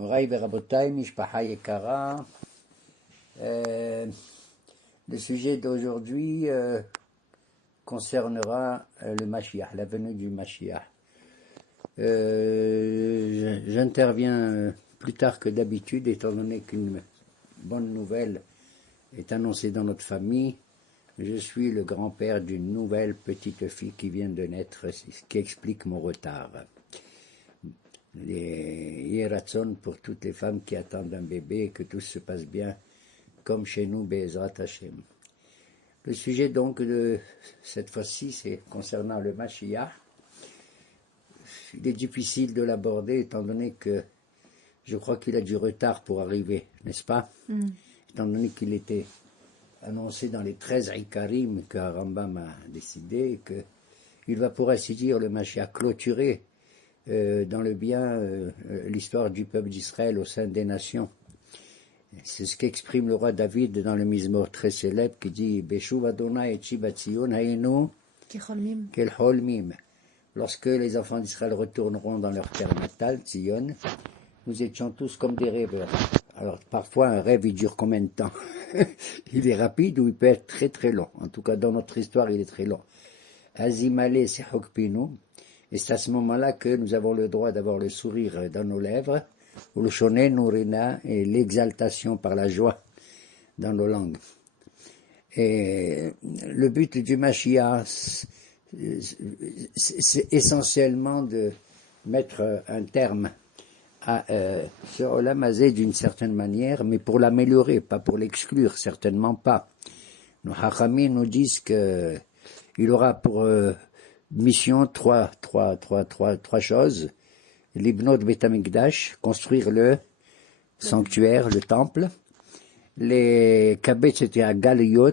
Moraï Verabotai, Mishpaha Yekara. Le sujet d'aujourd'hui concernera le Mashiach, la venue du Mashiach. J'interviens plus tard que d'habitude, étant donné qu'une bonne nouvelle est annoncée dans notre famille. Je suis le grand-père d'une nouvelle petite fille qui vient de naître, ce qui explique mon retard. Yeratzon pour toutes les femmes qui attendent un bébé et que tout se passe bien, comme chez nous, Be'ezrat Hashem. Le sujet donc de cette fois-ci, c'est concernant le Mashiach. Il est difficile de l'aborder étant donné que je crois qu'il a du retard pour arriver, n'est-ce pas? Étant donné qu'il était annoncé dans les 13 Ikarim que Rambam a décidé, qu'il va pour ainsi dire le Mashiach clôturer dans le bien l'histoire du peuple d'Israël au sein des nations. C'est ce qu'exprime le roi David dans le Mizmor très célèbre qui dit Beshuv Adonai et Shivat Zion hayinu kel holmim. Lorsque les enfants d'Israël retourneront dans leur terre natale, Zion, nous étions tous comme des rêveurs. Alors parfois un rêve il dure combien de temps? Il est rapide ou il peut être très très long. En tout cas dans notre histoire il est très long. Azimale sehokpinu. Et c'est à ce moment-là que nous avons le droit d'avoir le sourire dans nos lèvres, ou le shoné nourina et l'exaltation par la joie dans nos langues. Et le but du Mashiach, c'est essentiellement de mettre un terme à ce Olam Hazé d'une certaine manière, mais pour l'améliorer, pas pour l'exclure, certainement pas. Nos Hachamim nous disent que il aura pour mission trois choses. L'Ibnot Bet Hamikdash, construire le sanctuaire, le temple. Les Kabetz, c'était à Galiyot,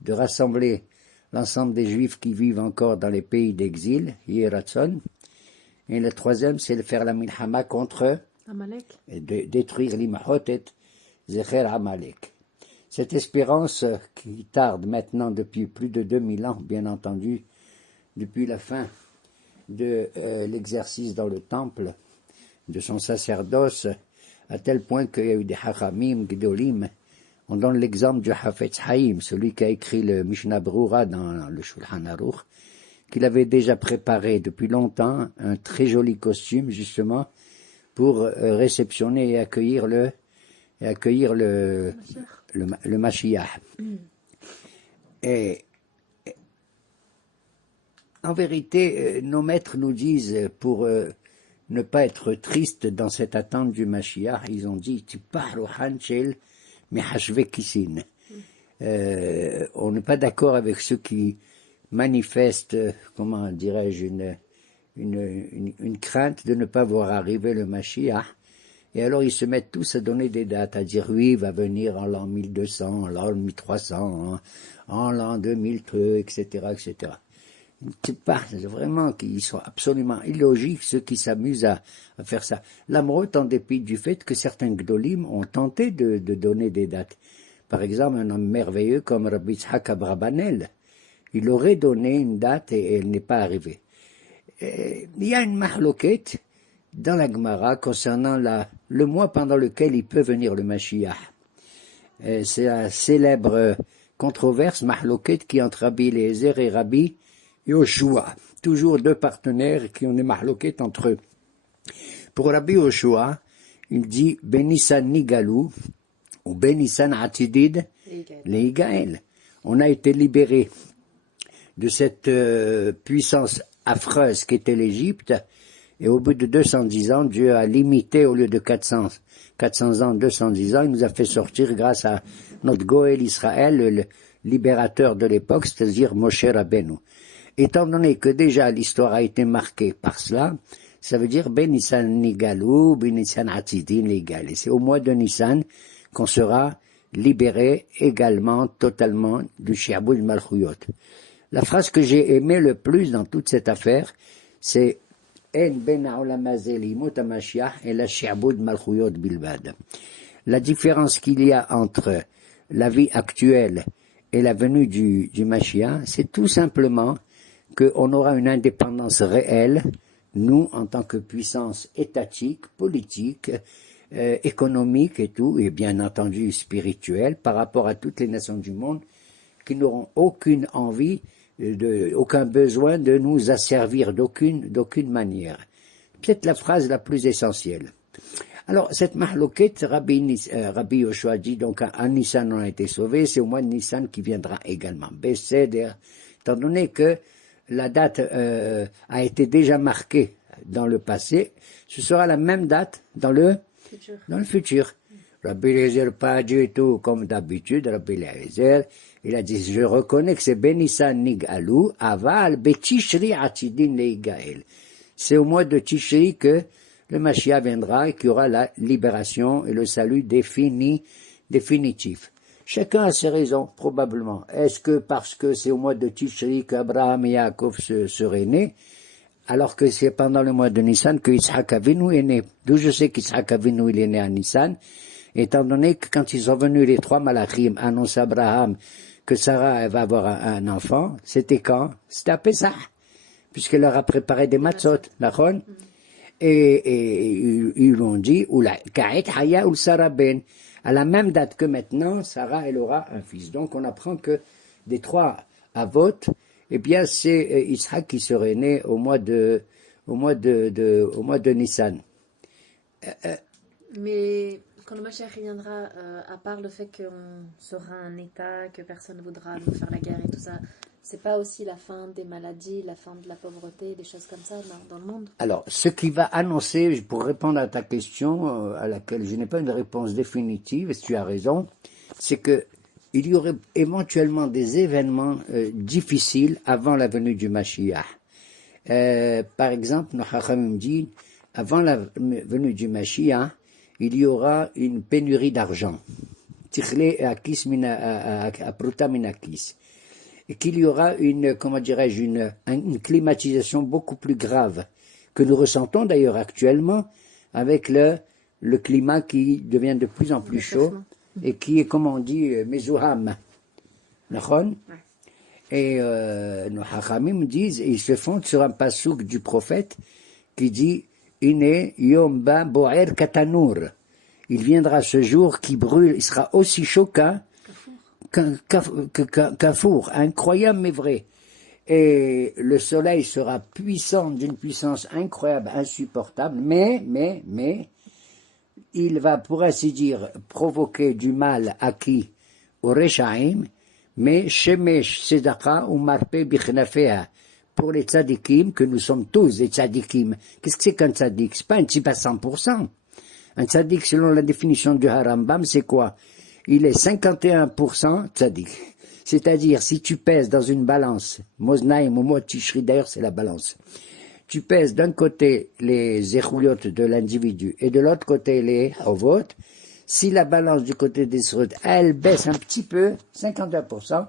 de rassembler l'ensemble des Juifs qui vivent encore dans les pays d'exil, Yeratzon. Et le troisième, c'est de faire la Milhama contre Amalek, et de détruire l'Imahot et Zecher Amalek. Cette espérance qui tarde maintenant depuis plus de 2000 ans, bien entendu, depuis la fin de l'exercice dans le temple, de son sacerdoce, à tel point qu'il y a eu des Hachamim, Gdolim. On donne l'exemple du Hafetz Haïm, celui qui a écrit le Mishnah Brura dans le Shulchan Aruch, qu'il avait déjà préparé depuis longtemps un très joli costume, justement, pour réceptionner et accueillir le Mashiach. Et en vérité, nos maîtres nous disent, pour ne pas être triste dans cette attente du Mashiach, ils ont dit « Tu parles au Hanchel, mais Hashvekisin ». On n'est pas d'accord avec ceux qui manifestent, comment dirais-je, une crainte de ne pas voir arriver le Mashiach. Et alors ils se mettent tous à donner des dates, à dire oui, il va venir en l'an 1200, en l'an 1300, en l'an 2000, etc., etc. C'est pas vraiment qu'ils sont absolument illogiques ceux qui s'amusent à faire ça. L'Amrot, en dépit du fait que certains Gdolim ont tenté de donner des dates. Par exemple, un homme merveilleux comme Rabbi Yitzhak Abrabanel, il aurait donné une date et elle n'est pas arrivée. Il y a une mahloket dans la Gemara concernant le mois pendant lequel il peut venir le Mashiach. C'est la célèbre controverse mahloket qui entre Rabbi Eliezer et Rabbi Yoshua, toujours deux partenaires qui ont des mahloket entre eux. Pour Rabbi Yoshua, il dit Benissan Nigalou ou Benissan Atidid Leigael. On a été libéré de cette puissance affreuse qu'était l'Égypte, et au bout de 210 ans, Dieu a limité, au lieu de 400 ans, 210 ans, il nous a fait sortir grâce à notre Goël Israël, le libérateur de l'époque, c'est-à-dire Moshe Rabbeinu. Étant donné que déjà l'histoire a été marquée par cela, ça veut dire Ben Nissan Nigalou, Ben Nissan Atidin Nigal. Et c'est au mois de Nissan qu'on sera libéré également, totalement, du Shi'abud Malchuyot. La phrase que j'ai aimée le plus dans toute cette affaire, c'est En ben ha'olam hazeh limut hamashiach et la Shi'abud Malchuyot bilbad. La différence qu'il y a entre la vie actuelle et la venue du Mashiach, c'est tout simplement qu'on aura une indépendance réelle, nous, en tant que puissance étatique, politique, économique et tout, et bien entendu spirituel, par rapport à toutes les nations du monde qui n'auront aucune envie, aucun besoin de nous asservir d'aucune manière. Peut-être la phrase la plus essentielle. Alors, cette mahlouket, Rabbi Yoshua dit, donc, un Nissan on a été sauvé, c'est au mois de Nissan qui viendra également. Besséder, étant donné que la date a été déjà marquée dans le passé, ce sera la même date dans le futur. Rabbi Eliezer, pas du tout comme d'habitude, Rabbi Eliezer, il a dit, je reconnais que c'est Benissan Nigalou, Aval, Betishri Atidin Leigael. C'est au mois de Tishri que le Mashiach viendra et qu'il y aura la libération et le salut définitif. Chacun a ses raisons, probablement. Est-ce que parce que c'est au mois de Tishri qu'Abraham et Yaakov seraient nés, alors que c'est pendant le mois de Nissan que Yitzhak Avinu est né? D'où je sais qu'Yitzhak Avinu il est né à Nissan, étant donné que quand ils sont venus, les trois malachim annoncent à Abraham que Sarah elle va avoir un enfant, c'était quand? C'était à Pessah, puisqu'elle leur a préparé des matzot, d'accord? Et ils l'ont dit, Ka'et Haya ou Sarah Ben, à la même date que maintenant, Sarah, elle aura un fils. Donc, on apprend que des trois avot, eh bien, c'est Isaac qui serait né au mois de Nissan. Mais quand le Mashiach reviendra, à part le fait qu'on sera un État, que personne ne voudra nous faire la guerre et tout ça, c'est pas aussi la fin des maladies, la fin de la pauvreté, des choses comme ça dans le monde? Alors, ce qui va annoncer, pour répondre à ta question, à laquelle je n'ai pas une réponse définitive, si tu as raison, c'est que il y aurait éventuellement des événements difficiles avant la venue du Mashiach. Par exemple, nos Chachamim dit, avant la venue du Mashiach, il y aura une pénurie d'argent. Tichle akis apruta minakis. Et qu'il y aura une climatisation beaucoup plus grave, que nous ressentons d'ailleurs actuellement, avec le climat qui devient de plus en plus chaud, et qui est, comme on dit, mezouham. Et nos hachamim disent, et ils se fondent sur un pasouk du prophète, qui dit, Ine yom ba boer katanour. Il viendra ce jour qui brûle, il sera aussi chaud qu'un four, incroyable mais vrai. Et le soleil sera puissant, d'une puissance incroyable, insupportable, mais, il va, pour ainsi dire, provoquer du mal à qui? Au Reshaim, mais Shemesh Sedaka ou Marpe Bichnafea. Pour les tzadikim, que nous sommes tous des tzadikim. Qu'est-ce que c'est qu'un tzadik? C'est pas un type à 100%. Un tzadik, selon la définition du Harambam, c'est quoi? Il est 51% tzadik. C'est-à-dire, si tu pèses dans une balance, Moznaim ou Motishri, d'ailleurs c'est la balance, tu pèses d'un côté les échouillots de l'individu et de l'autre côté les ovot, si la balance du côté des srut, elle baisse un petit peu, 51%,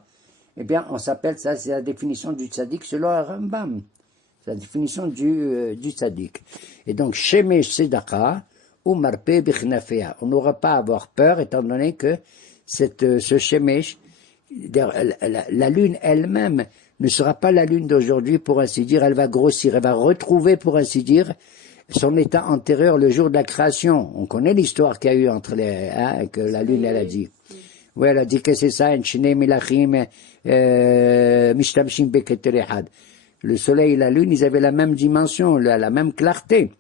eh bien on s'appelle ça, c'est la définition du tzadik selon le Rambam. C'est la définition du tzadik. Et donc, Shemesh Sedaka, ou Marpe Bichnafea. On n'aura pas à avoir peur, étant donné que ce Shemesh, la lune elle-même ne sera pas la lune d'aujourd'hui, pour ainsi dire, elle va grossir, elle va retrouver, pour ainsi dire, son état antérieur le jour de la création. On connaît l'histoire qu'il y a eu entre que la lune, elle a dit. Oui, elle a dit que c'est ça, le soleil et la lune, ils avaient la même dimension, la même clarté.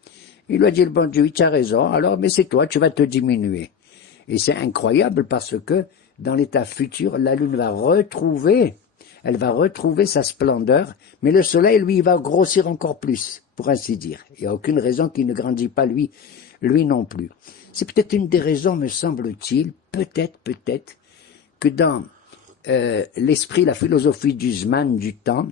Il lui a dit, le bon Dieu, tu as raison, alors, mais c'est toi, tu vas te diminuer. Et c'est incroyable parce que, dans l'état futur, la lune va retrouver sa splendeur, mais le soleil, lui, il va grossir encore plus, pour ainsi dire. Il n'y a aucune raison qu'il ne grandit pas, lui non plus. C'est peut-être une des raisons, me semble-t-il, peut-être, que dans l'esprit, la philosophie du Zman, du temps,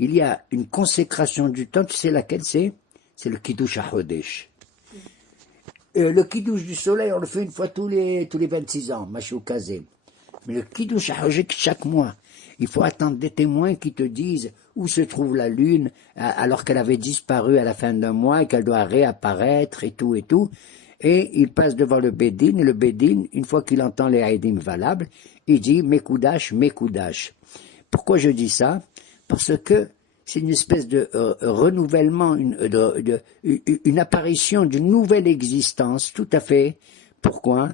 il y a une consécration du temps, tu sais laquelle c'est? C'est le Kiddush HaChodesh. Le Kiddush du soleil, on le fait une fois tous les 26 ans, Mashou Kazé. Mais le Kiddush HaChodesh, chaque mois, il faut attendre des témoins qui te disent où se trouve la lune, alors qu'elle avait disparu à la fin d'un mois et qu'elle doit réapparaître et tout. Et il passe devant le Bédine, et le Bédine, une fois qu'il entend les haïdim valables, il dit Mekoudash. Pourquoi je dis ça? Parce que c'est une espèce de renouvellement, une apparition d'une nouvelle existence, tout à fait. Pourquoi?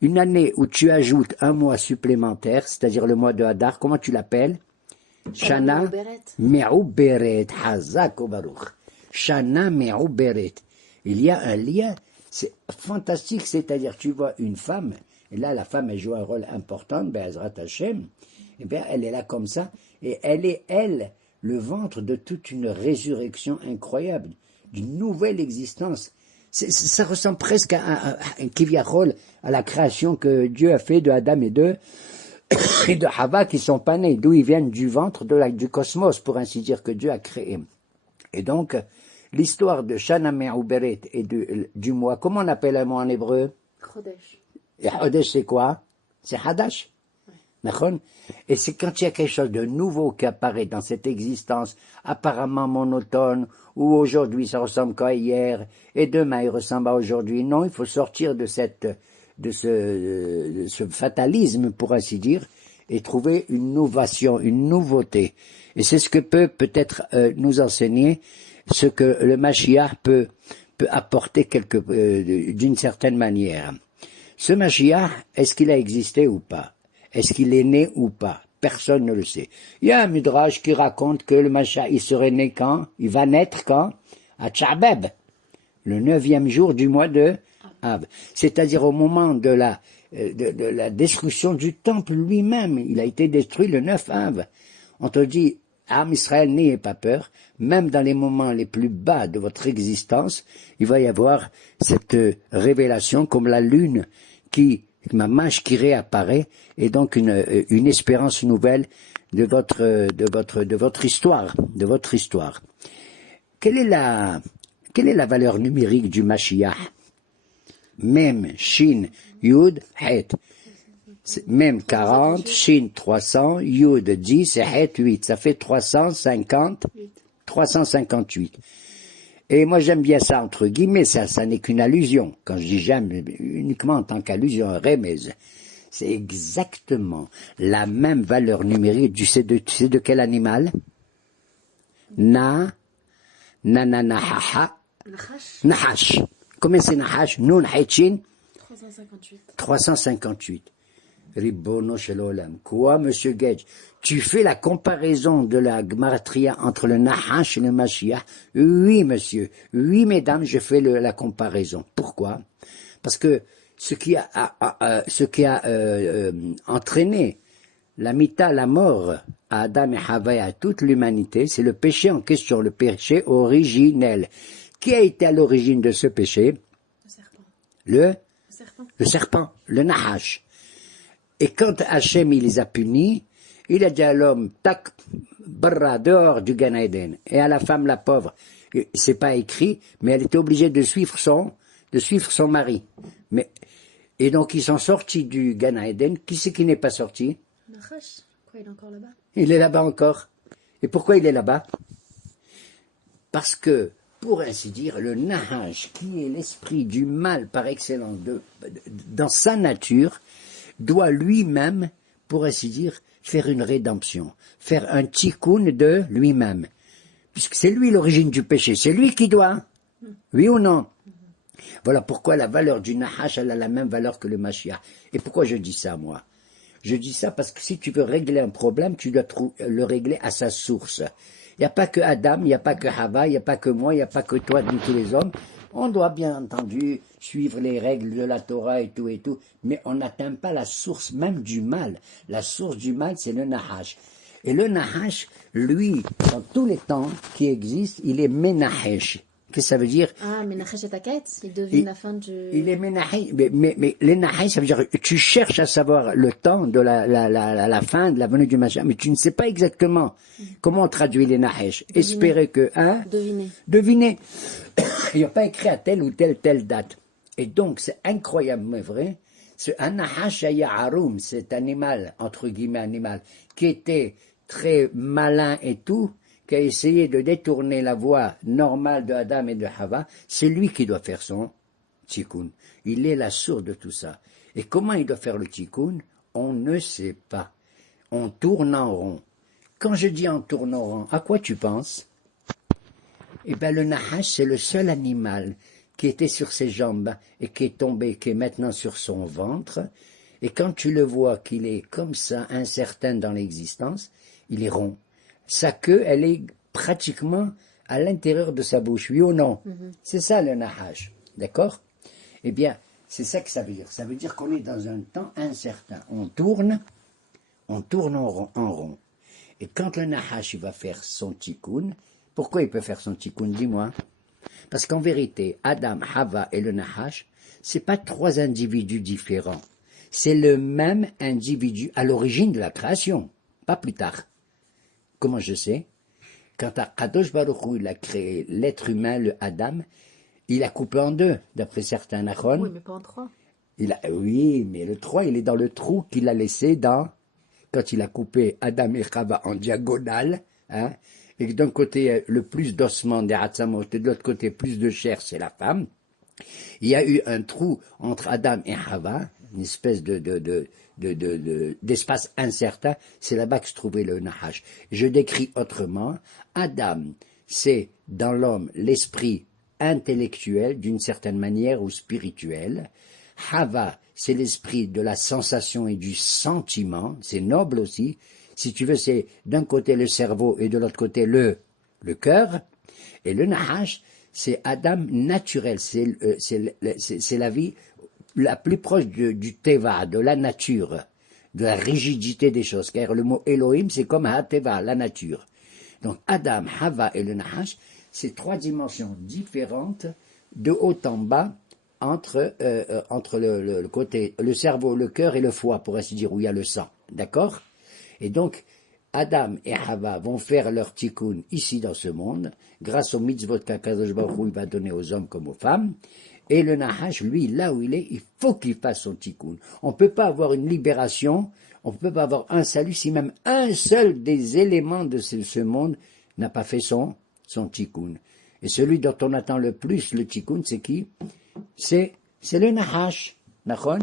Une année où tu ajoutes un mois supplémentaire, c'est-à-dire le mois de Hadar, comment tu l'appelles? Shana Me'uberet, Hazak o Baruch. Shana Me'uberet. Il y a un lien, c'est fantastique, c'est-à-dire tu vois une femme, et là la femme elle joue un rôle important, Be'ezrat Hashem, et bien elle est là comme ça, et elle est, elle, le ventre de toute une résurrection incroyable, d'une nouvelle existence. Ça ressemble presque à Kivyachol, à la création que Dieu a fait de Adam et de Hava qui sont pas nés, d'où ils viennent du ventre du cosmos, pour ainsi dire, que Dieu a créé. Et donc, l'histoire de Shana Me'uberet et du mois, comment on appelle un mois en hébreu? Chodesh. Et Chodesh, c'est quoi? C'est Hadash. Ouais. Et c'est quand il y a quelque chose de nouveau qui apparaît dans cette existence, apparemment monotone, où aujourd'hui ça ressemble qu'à hier, et demain il ressemble à aujourd'hui. Non, il faut sortir de ce fatalisme, pour ainsi dire, et trouver une novation, une nouveauté. Et c'est ce que peut-être nous enseigner, ce que le Mashiach peut apporter d'une certaine manière. Ce Mashiach, est-ce qu'il a existé ou pas? Est-ce qu'il est né ou pas? Personne ne le sait. Il y a un midrash qui raconte que le Mashiach, il serait né quand? Il va naître quand? À Tchabeb, le 9e jour du mois de Av. C'est-à-dire au moment de la destruction du temple lui-même. Il a été détruit le 9 Av. On te dit, Am Israël, n'ayez pas peur. Même dans les moments les plus bas de votre existence, il va y avoir cette révélation comme la lune Mamash qui réapparaît, et donc une espérance nouvelle de votre histoire, Quelle est la valeur numérique du Mashiach? Mem, Shin, Yud, Het. Mem 40, Shin 300, Yud 10 et Het 8. Ça fait 358. Et moi j'aime bien ça entre guillemets, ça n'est qu'une allusion. Quand je dis j'aime, uniquement en tant qu'allusion, remez. C'est exactement la même valeur numérique. Tu sais de quel animal? Nahash. Combien c'est Nahash? Nun Haïchin? 358. 358. Ribono shel olam. Quoi, monsieur Gage? Tu fais la comparaison de la Gematria entre le Nahash et le Mashiach? Oui, monsieur. Oui, mesdames, je fais la comparaison. Pourquoi? Parce que ce qui a entraîné la mita, la mort à Adam et Hava et à toute l'humanité, c'est le péché en question, le péché originel. Qui a été à l'origine de ce péché? Le serpent. Le serpent, le Nahash. Et quand Hachem il les a punis, il a dit à l'homme, tac, barra, dehors du Gan Eden. Et à la femme, la pauvre, c'est pas écrit, mais elle était obligée de suivre son mari. Et donc ils sont sortis du Gan Eden. Qui c'est qui n'est pas sorti? Nahash. Pourquoi il est encore là-bas? Il est là-bas encore. Et pourquoi il est là-bas? Parce que, pour ainsi dire, le Nahash, qui est l'esprit du mal par excellence dans sa nature, doit lui-même, pour ainsi dire, faire une rédemption, faire un tikkun de lui-même. Puisque c'est lui l'origine du péché, c'est lui qui doit. Oui ou non? Voilà pourquoi la valeur du Nahash, elle a la même valeur que le Mashiach. Et pourquoi je dis ça, moi? Je dis ça parce que si tu veux régler un problème, tu dois le régler à sa source. Il n'y a pas que Adam, il n'y a pas que Hava, il n'y a pas que moi, il n'y a pas que toi, ni tous les hommes. On doit bien entendu suivre les règles de la Torah et tout, mais on n'atteint pas la source même du mal. La source du mal, c'est le Nahash. Et le Nahash, lui, dans tous les temps qui existent, il est Menahesh. Qu'est-ce que ça veut dire? Ah, Menahesh et Taket, il devine la fin du... Il est Menahesh, mais les Nahesh, ça veut dire tu cherches à savoir le temps de la fin de la venue du Mashiach, mais tu ne sais pas exactement comment on traduit les Nahesh. Espérer que... Hein? Deviner. Il n'y a pas écrit à telle ou telle date. Et donc, c'est incroyable, mais vrai, un Nahash Harum, cet animal, entre guillemets animal, qui était très malin et tout, qui a essayé de détourner la voie normale de Adam et de Hava, c'est lui qui doit faire son tikkun. Il est la source de tout ça. Et comment il doit faire le tikkun? On ne sait pas. On tourne en rond. Quand je dis en tournant rond, à quoi tu penses? Eh bien, le nahash, c'est le seul animal qui était sur ses jambes et qui est tombé, qui est maintenant sur son ventre. Et quand tu le vois qu'il est comme ça, incertain dans l'existence, il est rond. Sa queue, elle est pratiquement à l'intérieur de sa bouche, oui ou non? C'est ça le nahash, d'accord? Eh bien, c'est ça que ça veut dire. Ça veut dire qu'on est dans un temps incertain. On tourne en rond. Et quand le nahash il va faire son tikkun, pourquoi il peut faire son tikkun, dis-moi? Parce qu'en vérité, Adam, Hava et le nahash, c'est pas trois individus différents. C'est le même individu à l'origine de la création, pas plus tard. Comment je sais? Quand Kadosh Baruch Hu, il a créé l'être humain, le Adam, il a coupé en deux, d'après certains nachon. Oui, mais pas en trois. Oui, mais le 3, il est dans le trou qu'il a laissé quand il a coupé Adam et Chava en diagonale, hein, et que d'un côté, le plus d'ossements des Hatzamot, et de l'autre côté, plus de chair, c'est la femme. Il y a eu un trou entre Adam et Chava, une espèce d'espace incertain, c'est là-bas que se trouvait le Nahash. Je décris autrement, Adam, c'est dans l'homme l'esprit intellectuel d'une certaine manière ou spirituel. Hava, c'est l'esprit de la sensation et du sentiment, c'est noble aussi. Si tu veux, c'est d'un côté le cerveau et de l'autre côté le cœur. Et le Nahash, c'est Adam naturel, c'est la vie la plus proche du Teva, de la nature, de la rigidité des choses. Car le mot Elohim, c'est comme Ha-Teva, la nature. Donc Adam, Hava et le Nahash, c'est trois dimensions différentes, de haut en bas, entre le côté, le cerveau, le cœur et le foie, pour ainsi dire, où il y a le sang. D'accord? Et donc, Adam et Hava vont faire leur tikkun ici dans ce monde, grâce aux mitzvot qu'Akadosh Baruch Hu va donner aux hommes comme aux femmes. Et le Nahash, lui, là où il est, il faut qu'il fasse son tikkun. On ne peut pas avoir une libération, on ne peut pas avoir un salut si même un seul des éléments de ce monde n'a pas fait son tikkun. Et celui dont on attend le plus le tikkun, c'est qui? C'est le Nahash, Nachon.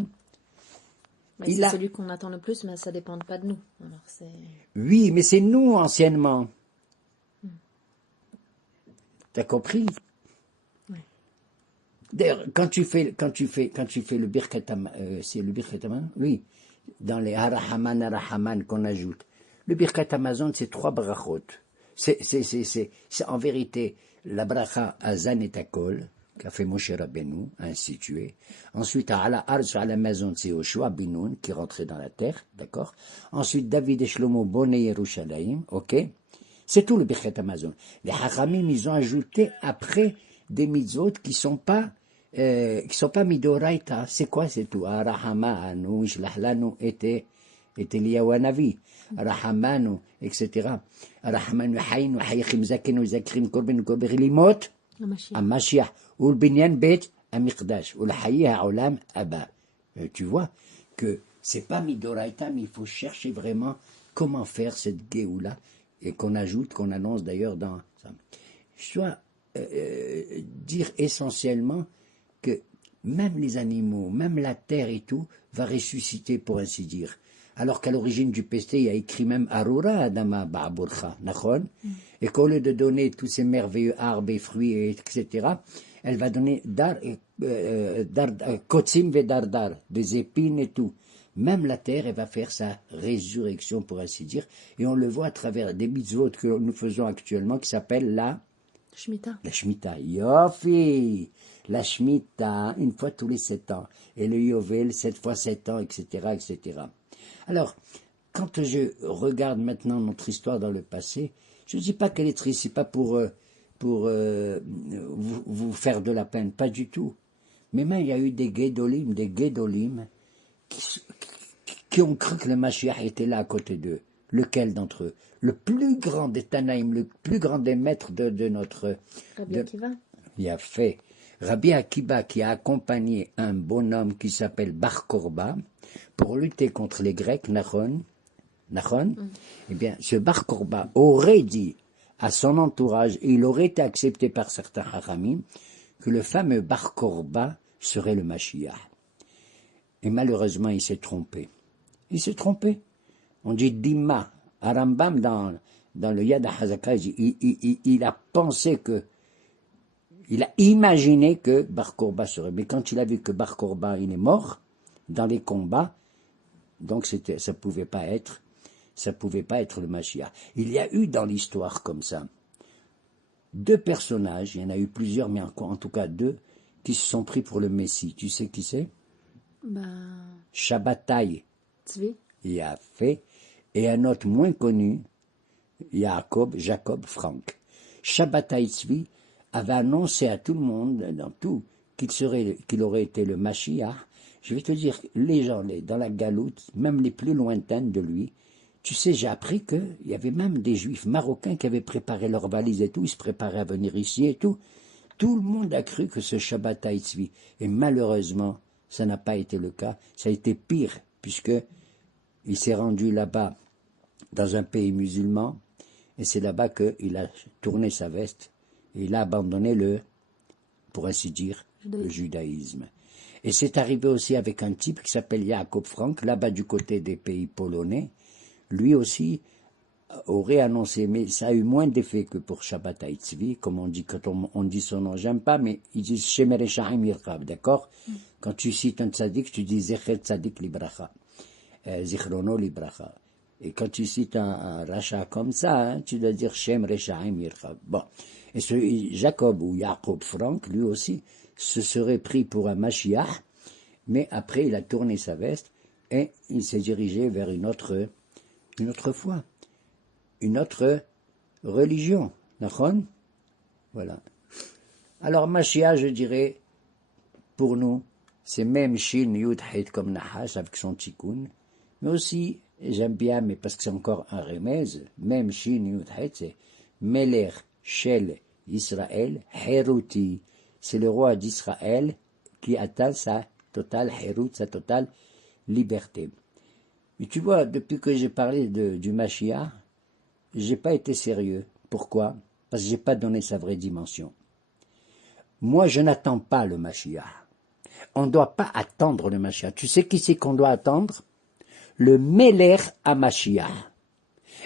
Mais c'est celui qu'on attend le plus, mais ça ne dépend pas de nous. Alors oui, mais c'est nous anciennement. T'as compris? Oui. D'ailleurs, quand tu fais le Birkat c'est le Birkat Hamazon, oui, dans les Arahaman qu'on ajoute. Le Birkat Hamazon, c'est trois brachot. C'est en vérité la bracha Azan et Takol, qu'a fait Moshe Rabbeinu, institué. Ensuite, à la Arz, à la maison, c'est Yoshua Binoun, qui rentrait dans la terre, d'accord? Ensuite, David et Shlomo Bonei Yerushalayim, ok? C'est tout le Birkat Hamazon. Les Hachamim, ils ont ajouté après des mitzvot qui sont pas midoraita. C'est quoi, c'est tout? Arahamanu, Ishlahlanu, était Eliyahu Hanavi. Rahamanu, etc. Rahamanu, Haynu, Hayachim, Zakenu, Zakrim, Korben, Korber, Limot, Mashiach, ou le Binyan Bet, Amikdash, ou le Hayi Ha'olam, Abba. Tu vois que c'est pas midoraita, mais il faut chercher vraiment comment faire cette Géoula, et qu'on ajoute, qu'on annonce d'ailleurs dans ça. Je dois dire essentiellement que même les animaux, même la terre et tout, va ressusciter pour ainsi dire. Alors qu'à l'origine du pesté, il y a écrit même Arura Adama Ba'aburcha, Nachon, et qu'au lieu de donner tous ces merveilleux arbres et fruits, etc., elle va donner Kotsim Vedardar, des épines et tout. Même la terre, elle va faire sa résurrection, pour ainsi dire, et on le voit à travers des mitzvot que nous faisons actuellement, qui s'appellent la Shemitah. La Shemitah. Yofi! La Shemitah, une fois tous les 7 ans. Et le Yovel, 7 fois 7 ans, etc., etc. Alors, quand je regarde maintenant notre histoire dans le passé, je ne dis pas qu'elle est triste, c'est pas pour vous faire de la peine, pas du tout. Mais même il y a eu des Guédolim, qui ont cru que le Mashiach était là à côté d'eux. Lequel d'entre eux? Le plus grand des Tanaïm, le plus grand des maîtres de notre... Rabbi Akiva. Il a fait Rabbi Akiva qui a accompagné un bonhomme qui s'appelle Bar Korba pour lutter contre les Grecs, Nachon. Eh bien, ce Bar Korba aurait dit à son entourage, et il aurait été accepté par certains haramim, que le fameux Bar Korba serait le Mashiach. Et malheureusement, il s'est trompé. On dit Dima Rambam, dans le Yad HaZaka, il a pensé que, il a imaginé que Bar Korba serait. Mais quand il a vu que Bar Korba, il est mort dans les combats, donc ça pouvait pas être le Mashiach. Il y a eu dans l'histoire comme ça deux personnages, il y en a eu plusieurs, mais en tout cas deux, qui se sont pris pour le Messie. Tu sais qui c'est? Shabbatai, Tzvi. il a fait, et un autre moins connu, Jacob Frank. Shabbatai Tzvi avait annoncé à tout le monde, dans tout, qu'il aurait été le Mashiach. Je vais te dire, les gens dans la galoute, même les plus lointaines de lui, tu sais, j'ai appris qu'il y avait même des juifs marocains qui avaient préparé leurs valises et tout, ils se préparaient à venir ici et tout. Tout le monde a cru que ce Shabbatai Tzvi, et malheureusement, ça n'a pas été le cas, ça a été pire, puisque il s'est rendu là-bas, dans un pays musulman, et c'est là-bas qu'il a tourné sa veste, et il a abandonné pour ainsi dire, le judaïsme. Et c'est arrivé aussi avec un type qui s'appelle Jacob Frank, là-bas du côté des pays polonais. Lui aussi aurait annoncé, mais ça a eu moins d'effet que pour Shabbatai Tzvi, comme on dit quand on dit son nom, j'aime pas, mais ils disent Shemer Sha'im Yirchav, d'accord? Quand tu cites un tzaddik, tu dis Zecher Tzaddik Libracha, Zichrono Libracha. Et quand tu cites un rachat comme ça, hein, tu dois dire Shem Rechaim Yirchav. Bon. Et Jacob ou Jacob Frank, lui aussi, se serait pris pour un Mashiach, mais après il a tourné sa veste et il s'est dirigé vers une autre foi, une autre religion. Nachon? Voilà. Alors Mashiach, je dirais, pour nous, c'est même Shin Yud Het comme Nahash avec son tikkun, mais aussi, j'aime bien, mais parce que c'est encore un remez, même Shin Yud Het, c'est Melech Shel Israël Heruti. C'est le roi d'Israël qui atteint sa totale Herut, sa totale liberté. Mais tu vois, depuis que j'ai parlé du Mashiach, j'ai pas été sérieux. Pourquoi? Parce que j'ai pas donné sa vraie dimension. Moi, je n'attends pas le Mashiach. On ne doit pas attendre le Mashiach. Tu sais qui c'est qu'on doit attendre? Le Melech HaMashiach.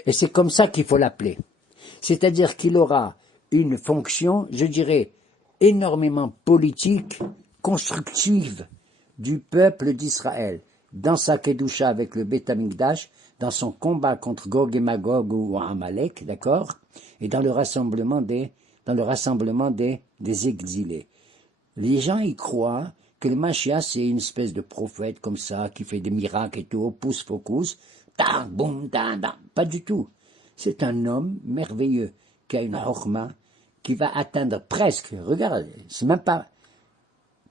Et c'est comme ça qu'il faut l'appeler. C'est-à-dire qu'il aura une fonction, je dirais, énormément politique, constructive du peuple d'Israël, dans sa Kedusha avec le Beth Amikdash, dans son combat contre Gog et Magog ou Amalek, d'accord, et dans le rassemblement des exilés. Les gens y croient que le Mashiach c'est une espèce de prophète comme ça, qui fait des miracles et tout, pouce focus, ta, boum, ta, ta. Pas du tout. C'est un homme merveilleux, qui a une chokma, qui va atteindre presque, regarde, c'est même pas,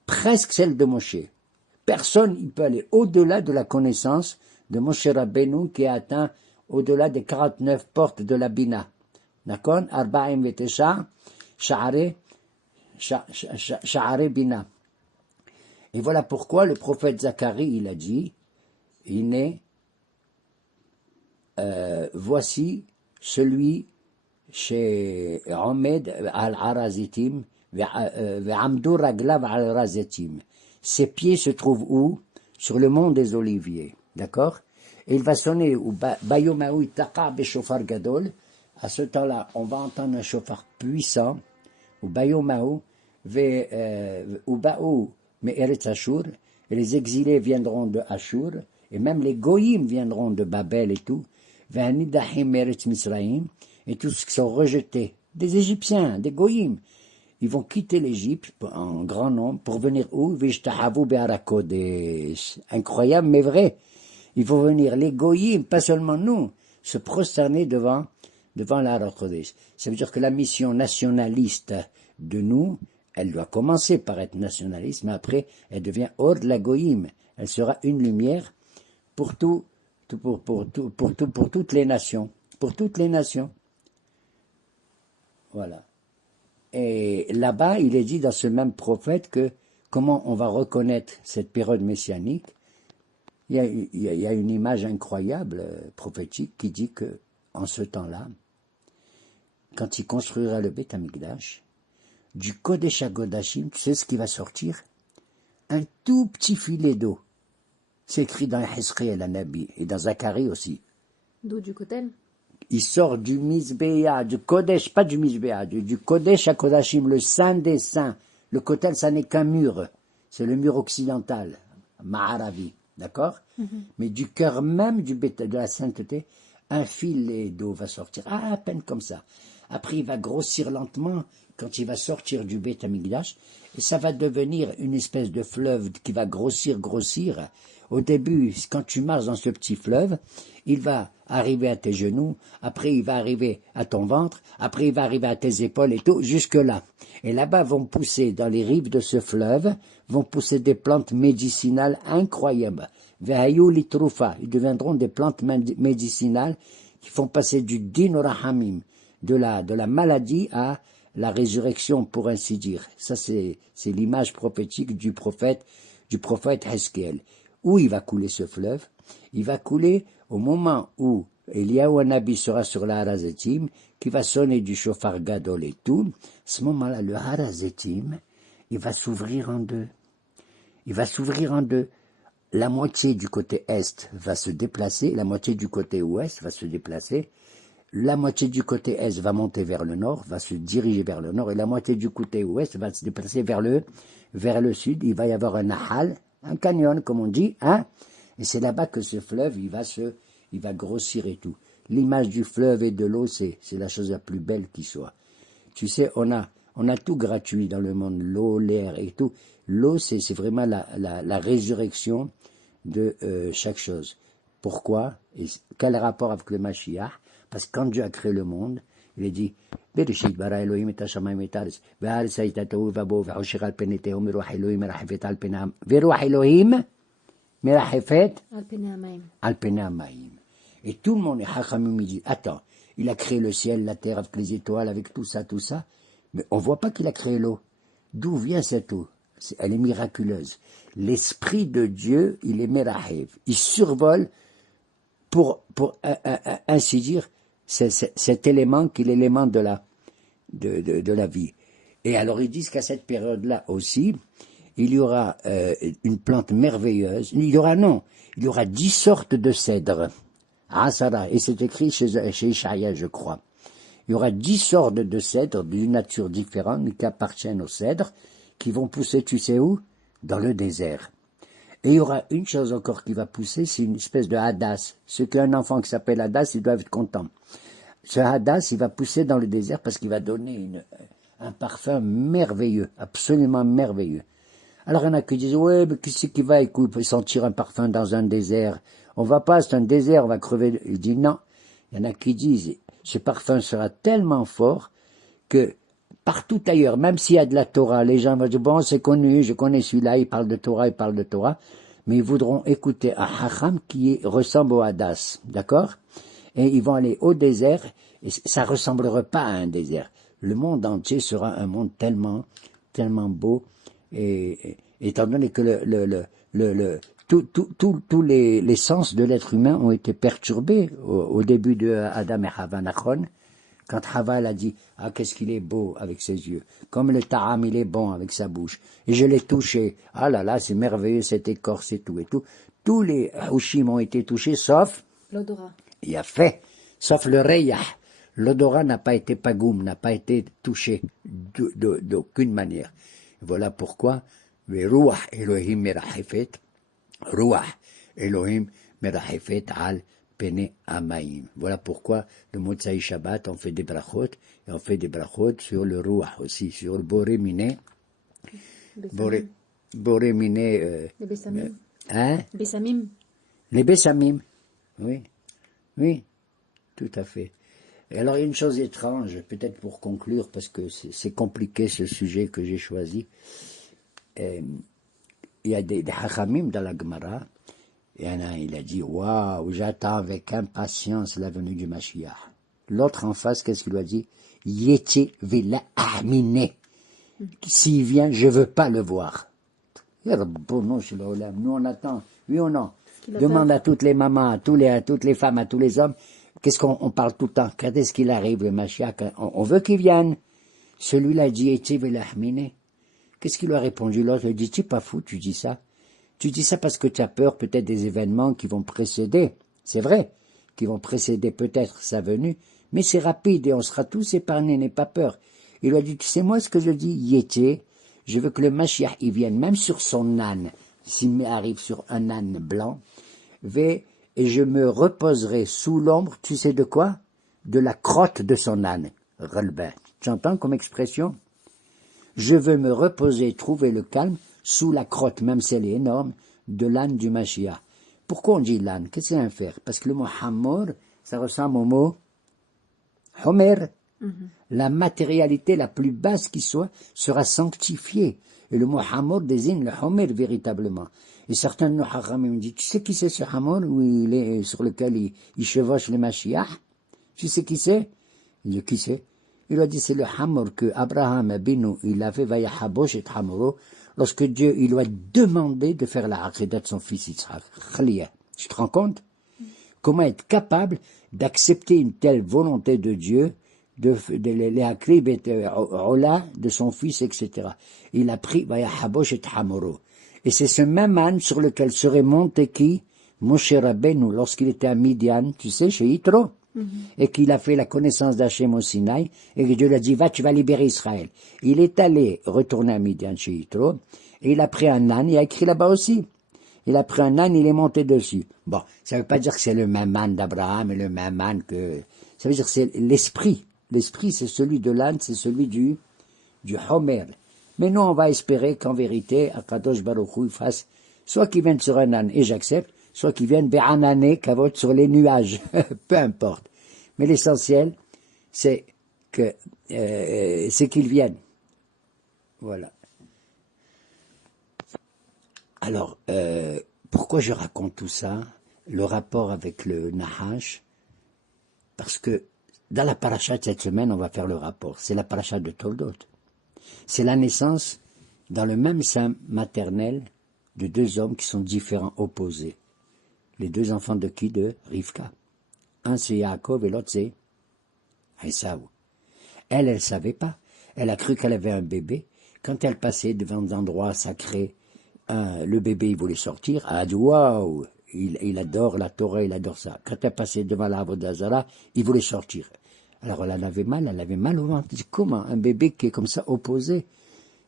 presque celle de Moshe. Personne ne peut aller au-delà de la connaissance de Moshe Rabbeinu qui a atteint au-delà des 49 portes de la Bina. D'accord? Arba'im vetesha, sha'are Bina. Et voilà pourquoi le prophète Zacharie, il a dit, voici celui chez Omed al-Arazitim, ve'amdu raglav al-Arazitim. Ses pieds se trouvent où? Sur le mont des Oliviers. D'accord? Et il va sonner au Bayomaou Taqa Beshofar Gadol. À ce temps-là, on va entendre un chauffard puissant. Au Bayomaou, Ubaou Me'eretz Ashur. Et les exilés viendront de Ashur. Et même les Goïm viendront de Babel et tout. Ve'anidahim Me'eretz Misraïm. Et tous ceux qui sont rejetés. Des Égyptiens, des Goïm. Ils vont quitter l'Égypte en grand nombre pour venir où? Vishtahavu be'arakodesh. Incroyable, mais vrai. Ils vont venir, les goyim, pas seulement nous, se prosterner devant l'Arakodesh. Ça veut dire que la mission nationaliste de nous, elle doit commencer par être nationaliste, mais après, elle devient hors de la goyim. Elle sera une lumière pour toutes les nations. Pour toutes les nations. Voilà. Et là-bas, il est dit dans ce même prophète que comment on va reconnaître cette période messianique. Il y a une image incroyable, prophétique, qui dit que en ce temps-là, quand il construira le Beth Amikdash, du Kodesh HaKodashim, tu sais ce qui va sortir? Un tout petit filet d'eau. C'est écrit dans Hezkel, la Nabi, et dans Zacharie aussi. D'eau du Kotel? il sort du Mizbeah, du Kodesh, pas du Mizbeah, du Kodesh à Kodashim, le Saint des Saints. Le Kotel, ça n'est qu'un mur. C'est le mur occidental, Ma'aravi, d'accord? Mais du cœur même de la sainteté, un filet d'eau va sortir, à peine comme ça. Après, il va grossir lentement quand il va sortir du Beth Amikdash, et ça va devenir une espèce de fleuve qui va grossir. Au début, quand tu marches dans ce petit fleuve, il va arriver à tes genoux, après il va arriver à ton ventre, après il va arriver à tes épaules et tout, jusque là. Et là-bas vont pousser, dans les rives de ce fleuve, vont pousser des plantes médicinales incroyables. Vehayu litrufa, ils deviendront des plantes médicinales qui font passer du din au rahamim, de la maladie à la résurrection, pour ainsi dire. Ça, c'est l'image prophétique du prophète Hezkel. Où il va couler ce fleuve? Il va couler au moment où Eliyahu Hanabi sera sur la Harazetim, qui va sonner du chauffard gadol et tout. À ce moment-là, le Harazetim, il va s'ouvrir en deux. Il va s'ouvrir en deux. La moitié du côté est va se déplacer, la moitié du côté ouest va se déplacer. La moitié du côté est va monter vers le nord, va se diriger vers le nord, et la moitié du côté ouest va se déplacer vers le sud. Il va y avoir un nahal, un canyon, comme on dit, hein. Et c'est là-bas que ce fleuve, il va grossir et tout. L'image du fleuve et de l'eau, c'est la chose la plus belle qui soit. Tu sais, on a tout gratuit dans le monde, l'eau, l'air et tout. L'eau, c'est vraiment la résurrection de chaque chose. Pourquoi? Et quel rapport avec le Mashiach? Parce que quand Dieu a créé le monde, il a dit Bereshit bara Elohim et hashamayim et haaretz ve'haaretz hayta tohu va'bohu ve'hoshech al pnei tehom veruach Elohim merachefet al pnei veruach Elohim merachefet al pnei hamayim. Et tout le monde, les Chachamim, il dit attends, il a créé le ciel, la terre, avec les étoiles, avec tout ça, mais on voit pas qu'il a créé l'eau. D'où vient cette eau? Elle est miraculeuse. L'Esprit de Dieu, il est merahev. Il survole pour ainsi dire, cet élément qui est l'élément de la vie. Et alors ils disent qu'à cette période-là aussi, il y aura une plante merveilleuse. Il y aura 10 sortes de cèdres. Asara, et c'est écrit chez Ishaïa, je crois. Il y aura 10 sortes de cèdres d'une nature différente qui appartiennent aux cèdres, qui vont pousser, tu sais où? Dans le désert. Et il y aura une chose encore qui va pousser, c'est une espèce de hadas. Ceux qui ont un enfant qui s'appelle hadas, ils doivent être contents. Ce hadas, il va pousser dans le désert parce qu'il va donner un parfum merveilleux, absolument merveilleux. Alors il y en a qui disent, ouais, mais qui c'est qui va sentir un parfum dans un désert? On va pas, c'est un désert, on va crever. Il dit non. Il y en a qui disent, ce parfum sera tellement fort que partout ailleurs, même s'il y a de la Torah, les gens vont dire, bon, c'est connu, je connais celui-là, il parle de Torah, mais ils voudront écouter un hacham qui ressemble au hadas, d'accord? Et ils vont aller au désert, et ça ressemblera pas à un désert. Le monde entier sera un monde tellement, tellement beau, et étant donné que tous les sens de l'être humain ont été perturbés au début de Adam et Hava Nachon, quand Hava a dit « Ah, qu'est-ce qu'il est beau avec ses yeux, comme le ta'am, il est bon avec sa bouche. » Et je l'ai touché. « Ah là là, c'est merveilleux cette écorce et tout et tout. » Tous les hushim ont été touchés, sauf l'odorat. Il a fait, sauf le reyah. L'odorat n'a pas été pagoum, n'a pas été touché d'aucune manière. Voilà pourquoi « Ruach Elohim merachefet » Ruach Elohim merachefet al Pene Amaim. Voilà pourquoi le Motsai Shabbat, on fait des brachot, et on fait des brachot sur le Ruach aussi, sur le Boré Miné. Boré Miné. Les Bessamim. Hein? Bessamim. Les Bessamim. Oui, tout à fait. Et alors il y a une chose étrange, peut-être pour conclure, parce que c'est compliqué ce sujet que j'ai choisi. Il y a des hachamim dans la Gemara. Et il a dit, waouh, j'attends avec impatience la venue du Mashiach. L'autre en face, qu'est-ce qu'il lui a dit? Yeti vela amine. S'il vient, je veux pas le voir. Nous on attend, oui ou non? Demande à toutes les mamans, à toutes les femmes, à tous les hommes, qu'est-ce qu'on parle tout le temps? Quand est-ce qu'il arrive, le Mashiach? On veut qu'il vienne. Celui-là dit, Yeti vela amine. Qu'est-ce qu'il lui a répondu? L'autre lui dit, tu es pas fou, tu dis ça. Tu dis ça parce que tu as peur peut-être des événements qui vont précéder. C'est vrai. qui vont précéder peut-être sa venue, mais c'est rapide et on sera tous épargnés, n'aie pas peur. Il lui a dit, tu sais moi ce que je dis, Yété, je veux que le Mashiach il vienne, même sur son âne, s'il arrive sur un âne blanc, et je me reposerai sous l'ombre, tu sais de quoi? De la crotte de son âne. Relben. Tu entends comme expression? Je veux me reposer et trouver le calme sous la crotte, même si elle est énorme, de l'âne du Mashiach. Pourquoi on dit l'âne? Qu'est-ce que c'est un fer? Parce que le mot hamor, ça ressemble au mot homer. La matérialité la plus basse qui soit sera sanctifiée. Et le mot hamor désigne le homer véritablement. Et certains de nos haramim me disent, tu sais qui c'est ce hamor sur lequel il chevauche le Mashiach? Tu sais qui c'est? Il dit, qui c'est? Il a dit, c'est le hamor que Abraham Abinu, il avait vayahabosh et hamoro, lorsque Dieu, il lui a demandé de faire la aqidah de son fils Yitzhak. Tu te rends compte? Comment être capable d'accepter une telle volonté de Dieu, de l'akrib et ola de son fils, etc. Il a pris vayahabosh et hamoro. Et c'est ce même âne sur lequel serait monté qui? Moshe Rabbeinu, lorsqu'il était à Midian, tu sais, chez Yitro. Et qu'il a fait la connaissance d'Hachem au Sinaï, et que Dieu lui a dit, va, tu vas libérer Israël. Il est allé retourner à Midian chez Yitro, et il a pris un âne, il a écrit là-bas aussi. Il a pris un âne, il est monté dessus. Bon, ça veut pas dire que c'est le même âne d'Abraham et le même âne que... Ça veut dire que c'est l'esprit. L'esprit, c'est celui de l'âne, c'est celui du Homer. Mais nous, on va espérer qu'en vérité, Akadosh Baruch Hu fasse soit qu'il vienne sur un âne, et j'accepte, soit qu'ils viennent béanané, cavote sur les nuages, peu importe. Mais l'essentiel, c'est qu'ils viennent. Voilà. Alors, pourquoi je raconte tout ça? Le rapport avec le Nahash, parce que dans la paracha de cette semaine, on va faire le rapport. C'est la paracha de Toldot. C'est la naissance, dans le même sein maternel, de deux hommes qui sont différents, opposés. Les deux enfants de qui? De Rivka. Un c'est Yaakov et l'autre c'est Esav. Elle savait pas. Elle a cru qu'elle avait un bébé. Quand elle passait devant des endroits sacrés, le bébé il voulait sortir. Elle a dit waouh, il adore la Torah, il adore ça. Quand elle passait devant l'arbre d'Azara, il voulait sortir. Alors elle avait mal au ventre. Elle dit comment un bébé qui est comme ça opposé,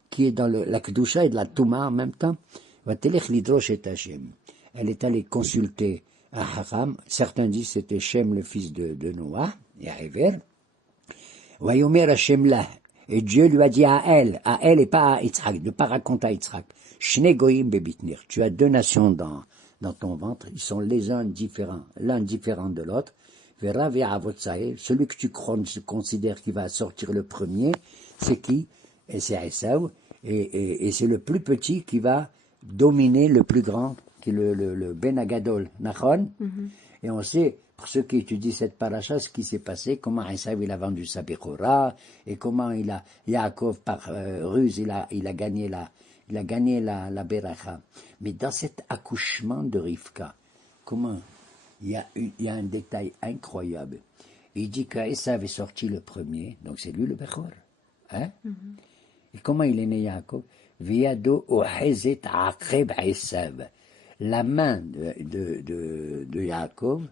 qui est dans la Kedusha et de la Touma en même temps, va telech lidrosh et Hashem. Elle est allée consulter un haram. Certains disent que c'était Shem, le fils de Noah, et à Ever. Vayomer Hashem là. Et Dieu lui a dit à elle et pas à Yitzhak, de ne pas raconter à Yitzhak. Shne goyim bebitnir. Tu as deux nations dans ton ventre. Ils sont les uns différents, l'un différent de l'autre. Vera ve'avotzae. Celui que tu considères qui va sortir le premier, c'est qui? Et c'est Esav. Et c'est le plus petit qui va dominer le plus grand, qui est le Ben Agadol, Nachon. Et on sait, pour ceux qui étudient cette paracha, ce qui s'est passé, comment Esav il a vendu sa Bechora, et comment Yaakov par ruse, il a gagné la Beracha. Mais dans cet accouchement de Rivka, comment il y a un détail incroyable. Il dit qu'Esav est sorti le premier, donc c'est lui le Bechor. Hein? Et comment il est né Yaakov? Viado ohezet aqreb Esav. La main de Yaakov,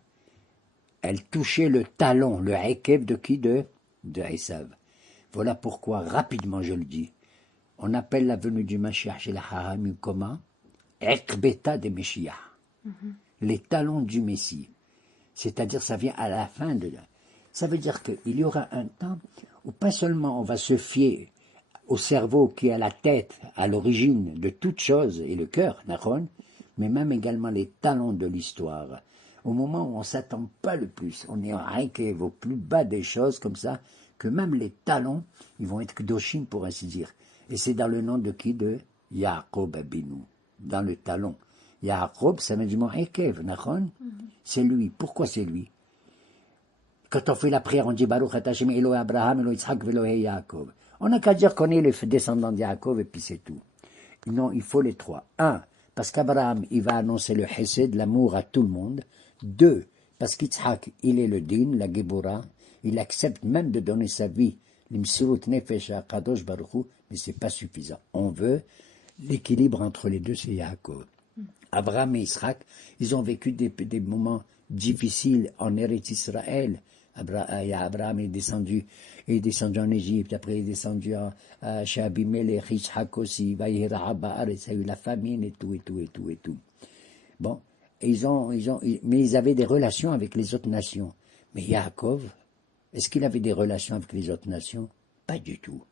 elle touchait le talon, le Ekev de qui? De Esav. Voilà pourquoi, rapidement je le dis, on appelle la venue du Mashiach chez la Haramim comment? Ekbeta de Meshiach. Les talons du Messie. C'est-à-dire, ça vient à la fin de... Ça veut dire qu'il y aura un temps où pas seulement on va se fier au cerveau qui est à la tête, à l'origine de toute chose, et le cœur, Nachon, mais même également les talons de l'histoire. Au moment où on ne s'attend pas le plus, on est en haïkev, au plus bas des choses, comme ça, que même les talons, ils vont être kdoshim, pour ainsi dire. Et c'est dans le nom de qui? De Yaakov Abinu, dans le talon. Yaakov, ça vient du mot haïkev, Nachon, c'est lui. Pourquoi c'est lui? Quand on fait la prière, on dit Baruch Ata Hashem Elohei Abraham, Elohei Yitzhak, Elohei Yaakov. On n'a qu'à dire qu'on est le descendant de Yaakov et puis c'est tout. Non, il faut les trois. Un, parce qu'Abraham, il va annoncer le chesed, l'amour à tout le monde. Deux, parce qu'Yitzhak, il est le din, la Gebura. Il accepte même de donner sa vie, l'imsirut nefesh à Kadosh Baruch Hu, mais c'est pas suffisant. On veut l'équilibre entre les deux, c'est Yaakov. Abraham et Israël, ils ont vécu des moments difficiles en Eretz Israël. Abraham est descendu en Égypte, après il est descendu chez Abimelech, Yitzhak aussi, Vayera Baaretz, il y a eu la famine et tout. Bon, mais ils avaient des relations avec les autres nations. Mais Yaakov, est-ce qu'il avait des relations avec les autres nations? Pas du tout.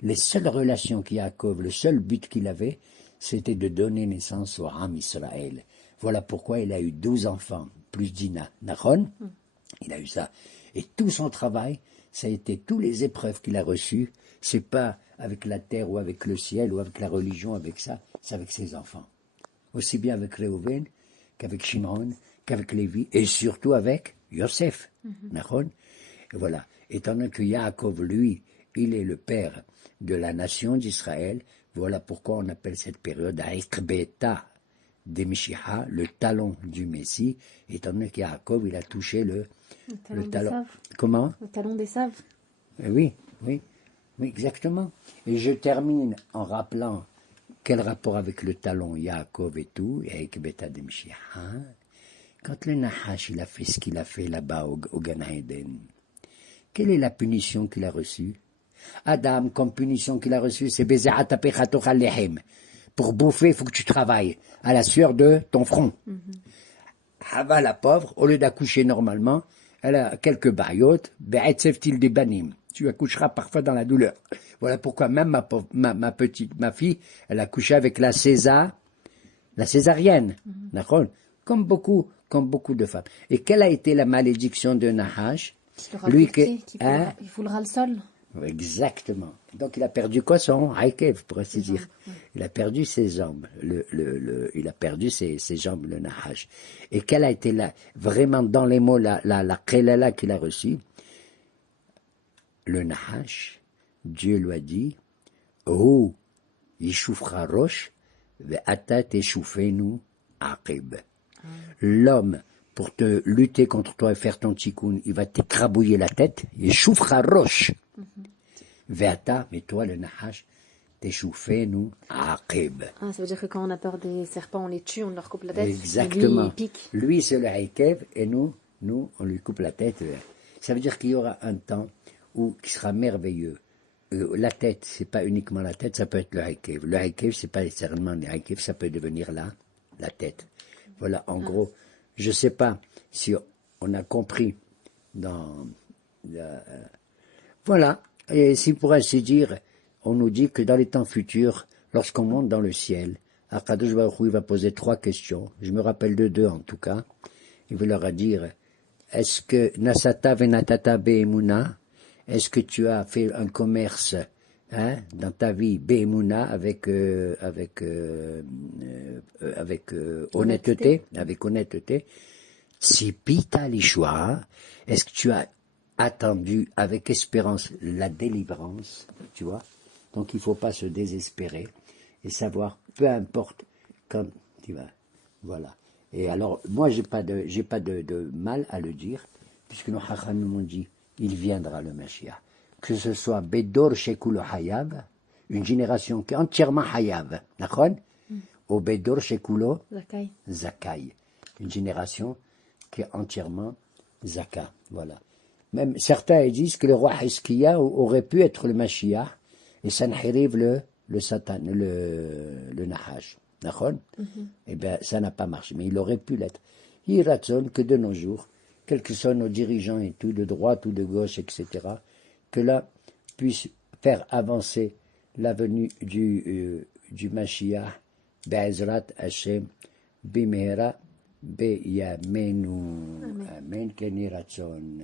Les seules relations qu'Yaakov, le seul but qu'il avait, c'était de donner naissance au Ham Israël. Voilà pourquoi il a eu 12 enfants, plus Dina. Nachon, il a eu ça. Et tout son travail, ça a été toutes les épreuves qu'il a reçues. C'est pas avec la terre ou avec le ciel ou avec la religion, avec ça, c'est avec ses enfants. Aussi bien avec Réhouven qu'avec Shimon, qu'avec Lévi, et surtout avec Yosef. Nachon. Et voilà. Étant donné que Yaakov, lui, il est le père de la nation d'Israël, voilà pourquoi on appelle cette période Aikbeta de Mishiha, le talon du Messie, étant donné que Yaakov, il a touché le talon. Comment? Le talon des saves. Oui, exactement. Et je termine en rappelant quel rapport avec le talon Yaakov et tout, et Aikbeta de Mishiha. Quand le Nahash, il a fait ce qu'il a fait là-bas au Gan Eden, quelle est la punition qu'il a reçue? Adam, comme punition qu'il a reçue, c'est Bezerat Apechatochal Lehem. Pour bouffer, il faut que tu travailles à la sueur de ton front. Hava, la pauvre, au lieu d'accoucher normalement, elle a quelques bariotes, Be'etzeftil des banim. Tu accoucheras parfois dans la douleur. Voilà pourquoi même ma fille, elle a couché avec la césarienne. D'accord? Comme beaucoup de femmes. Et quelle a été la malédiction de Nahash? Lui il foulera le sol. Exactement. Donc il a perdu quoi, son Haïkev, pour ainsi dire. Il a perdu ses jambes, il a perdu ses jambes, le Nahash. Et quelle a été vraiment dans les mots la Kelala qu'il a reçue? Le Nahash, Dieu lui a dit, Oh, Yishufra Rosh, Ve'ata Teshufenu Aqib. L'homme, pour te lutter contre toi et faire ton tikkun, il va t'écrabouiller la tête, Yishufra Rosh. Ve'ata, mais toi, le Nahash, Teshufenu Aqib. Ah, ça veut dire que quand on a peur des serpents, on les tue, on leur coupe la tête. Exactement. Lui, il pique. Lui, c'est le Haïkev, et nous, on lui coupe la tête. Ça veut dire qu'il y aura un temps qui sera merveilleux. La tête, c'est pas uniquement la tête, ça peut être le Haïkev. Le Haïkev, c'est pas nécessairement le Haïkev, ça peut devenir la tête. Voilà, en gros, je sais pas si on a compris voilà, et si pour ainsi dire, on nous dit que dans les temps futurs, lorsqu'on monte dans le ciel, Akadosh Baruch Hu, il va poser 3 questions. Je me rappelle de 2 en tout cas. Il va leur dire, est-ce que Nasata venatata be'emuna, est-ce que tu as fait un commerce dans ta vie be'emuna avec honnêteté, Tzipita l'ishua, est-ce que tu as attendu avec espérance la délivrance, tu vois? Donc il ne faut pas se désespérer et savoir, peu importe quand tu vas. Voilà. Et alors, moi, j'ai pas de mal à le dire, puisque nos Chachamim m'ont dit, il viendra le Mashiach. Que ce soit Bedor Shekulo Hayav, une génération qui est entièrement Hayav, d'accord? Ou Bedor Shekulo Zakai, une génération qui est entièrement Zaka. Voilà. Même certains disent que le roi Hizkiya aurait pu être le Mashiach et Sanheriv le Satan, le Nahash. D'accord? Eh bien, ça n'a pas marché, mais il aurait pu l'être. Il raconte que de nos jours, quels que soient nos dirigeants et tout, de droite ou de gauche, etc., que là puisse faire avancer la venue du Mashiach, Be'ezrat Hashem, Bimehera, Beyamenu. Amen, Keni Ratzon.